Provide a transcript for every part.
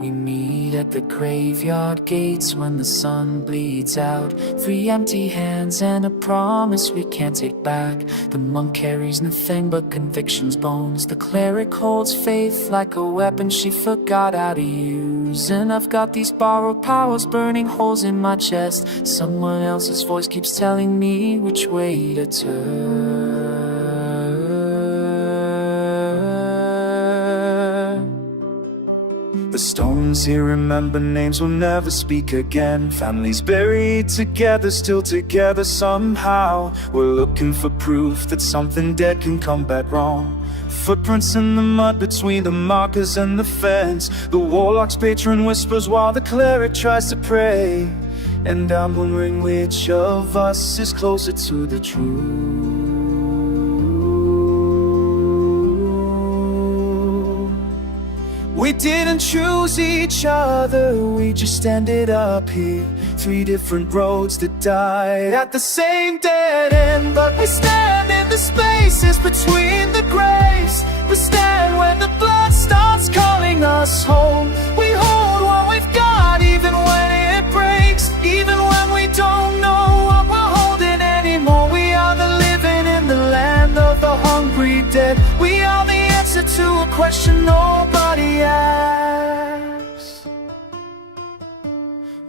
We meet at the graveyard gates when the sun bleeds out. 3 empty hands and a promise we can't take back. The monk carries nothing but conviction's bones. The cleric holds faith like a weapon she forgot how to use. And I've got these borrowed powers burning holes in my chest. Someone else's voice keeps telling me which way to turn. The stones here remember names we'll never speak again. Families buried together, still together somehow. We're looking for proof that something dead can come back wrong. Footprints in the mud between the markers and the fence. The warlock's patron whispers while the cleric tries to pray. And I'm wondering which of us is closer to the truth. We didn't choose each other, we just ended up here. 3 different roads that died at the same dead end. But we stand in the spaces between the graves. We stand when the blood starts calling us home. We hold what we've got even when it breaks. Even when we don't know what we're holding anymore. We are the living in the land of the hungry dead. We are the answer to a question nobody asks.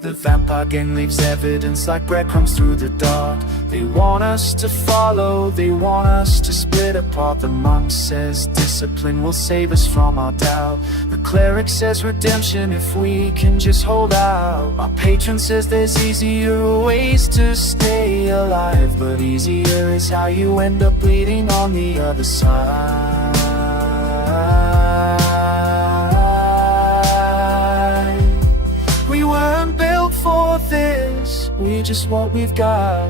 The vampire gang leaves evidence like breadcrumbs through the dark. They want us to follow, they want us to split apart. The monk says discipline will save us from our doubt. The cleric says redemption if we can just hold out. Our patron says there's easier ways to stay alive. But easier is how you end up bleeding on the other side. We weren't built for this, we're just what we've got.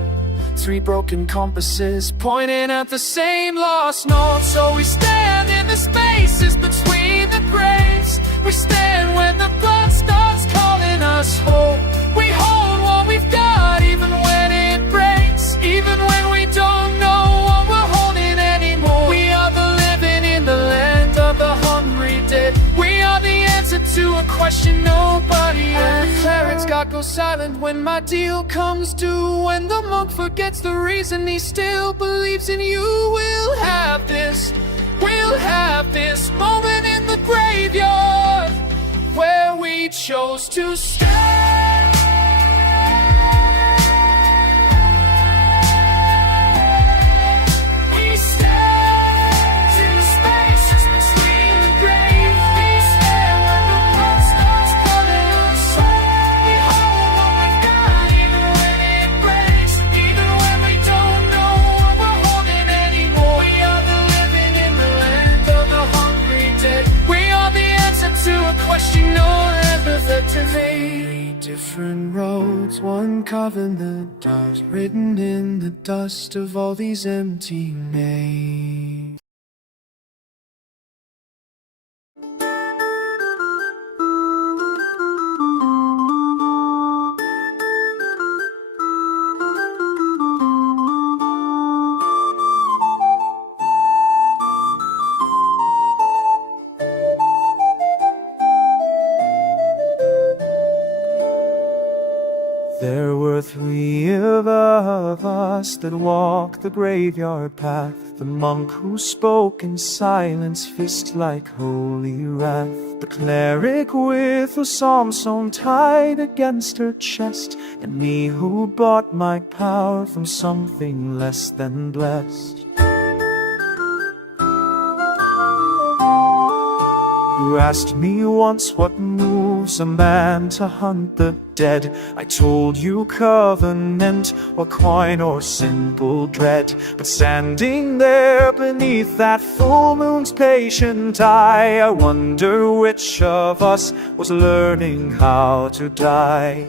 3 broken compasses pointing at the same lost north. So we stand in the spaces between the graves. We stand when the blood starts calling us home. We hold what we've got even when it breaks. Even when we don't know what we're holding anymore. We are the living in the land of the hungry dead. We are the answer to a question nobody asked. The cleric's God goes silent when my deal comes due. When the monk forgets the reason he still believes in you. We'll have this moment in the graveyard where we chose to stand. We stand in the spaces between the graves. We stand when the blood starts calling us home. We hold what we've got even when it breaks. Even when we don't know what we're holding anymore. We are the living in the land of the hungry dead. We are the answer to a question no one ever said to me. 3 different roads, one carved in the dust, written in the dust of all these empty names. There were 3 of us that walked the graveyard path. The monk who spoke in silence, fist like holy wrath. The cleric with a psalm sewn tight against her chest. And me who bought my power from something less than blessed. You asked me once what moves a man to hunt the dead. I told you covenant or coin or simple dread. But standing there beneath that full moon's patient eye, I wonder which of us was learning how to die.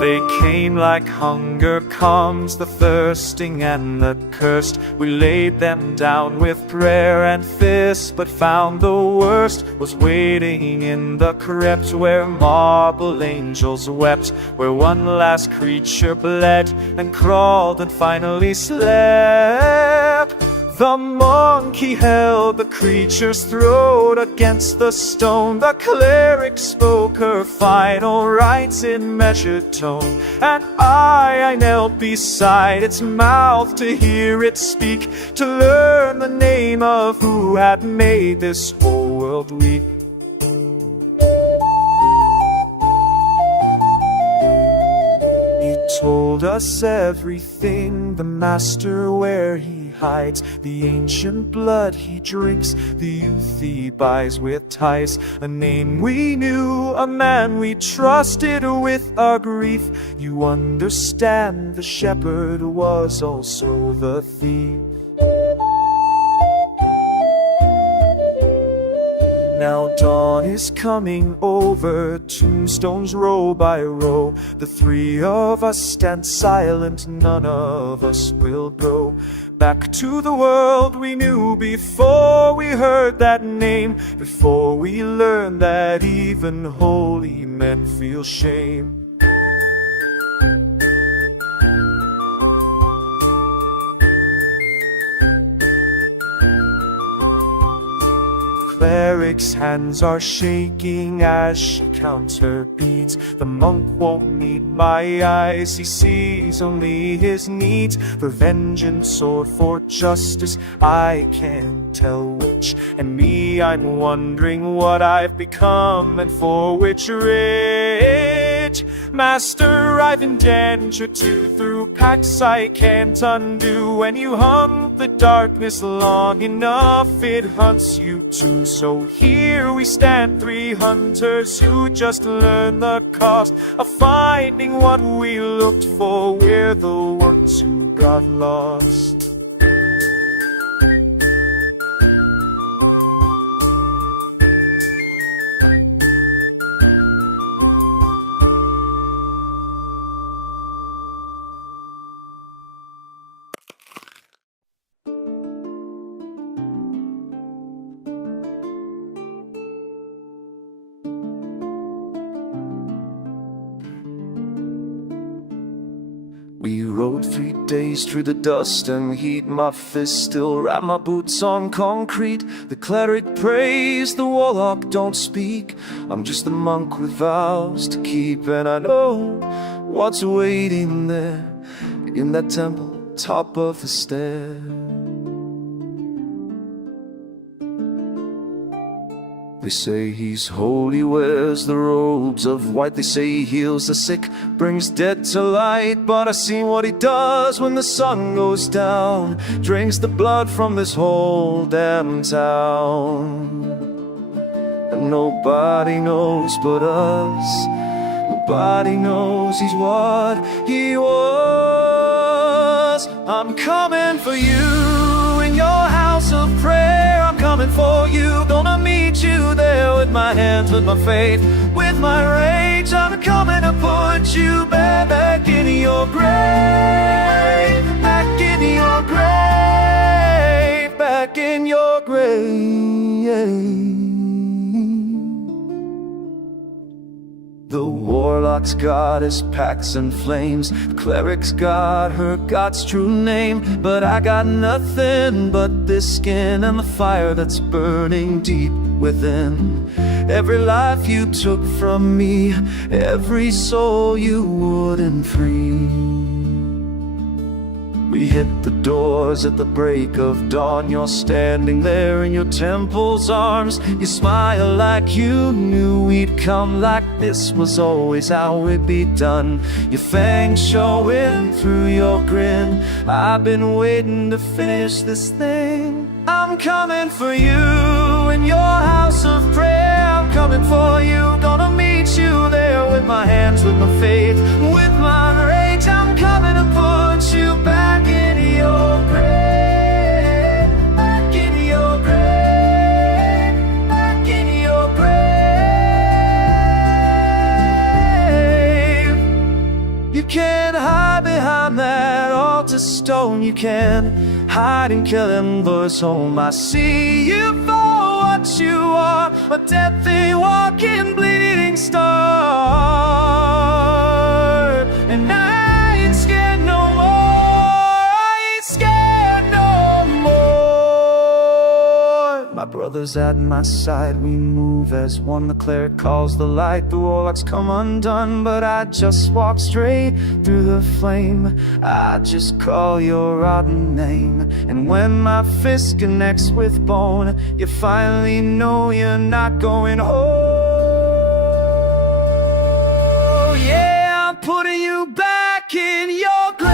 They came like hunger comes, the thirsting and the cursed. We laid them down with prayer and fists, but found the worst was waiting in the crypt, where marble angels wept, where one last creature bled and crawled and finally slept. The monkey held the creature's throat against the stone. The cleric spoke her final rites in measured tone, and I knelt beside its mouth to hear it speak, to learn the name of who had made this whole world weep. He told us everything, the master where he hides, the ancient blood he drinks, the youth he buys with ties, a name we knew, a man we trusted with our grief. You understand, the shepherd was also the thief. Now dawn is coming over, tombstones row by row. The three of us stand silent, none of us will go back to the world we knew before we heard that name, before we learned that even holy men feel shame. Cleric's hands are shaking as she counts her beads. The monk won't need my eyes, he sees only his needs. For vengeance or for justice, I can't tell which. And me, I'm wondering what I've become and for which rich. Master, I've indentured to, through pacts I can't undo. When you hunt the darkness long enough, it hunts you too. So here we stand, three hunters who just learned the cost of finding what we looked for. We're the ones who got lost. We rode 3 days through the dust and heat. My fists still wrap my boots on concrete. The cleric prays, the warlock don't speak. I'm just a monk with vows to keep, and I know what's waiting there in that temple, top of the stair. They say he's holy, wears the robes of white. They say he heals the sick, brings dead to light. But I see what he does when the sun goes down, drinks the blood from this whole damn town. And nobody knows but us, nobody knows he's what he was. I'm coming for you in your house of prayer. I'm coming for you, gonna meet you there with my hands, with my faith, with my rage. I'm coming to put you back in your grave, back in your grave, back in your grave. The warlock's got his packs and flames, the cleric's got her God's true name. But I got nothing but this skin and the fire that's burning deep within. Every life you took from me, every soul you wouldn't free. We hit the doors at the break of dawn. You're standing there in your temple's arms. You smile like you knew we'd come, like this was always how it'd be done. Your fangs showing through your grin. I've been waiting to finish this thing. I'm coming for you in your house of prayer. I'm coming for you, gonna meet you there with my hands, with my faith, with my rage. I'm coming to put you back in your grave, back in your grave, back in your grave. alone. You can hide and kill him, lures home. I see you for what you are, a deadly walking, bleeding star. And I ain't scared no more, I ain't scared no more. My brother's at my side, we move as one. The cleric calls the light, the warlocks come undone. But I just walk straight through the flame, I just call your rotten name. And when my fist connects with bone, you finally know you're not going home. Yeah, I'm putting you back in your place.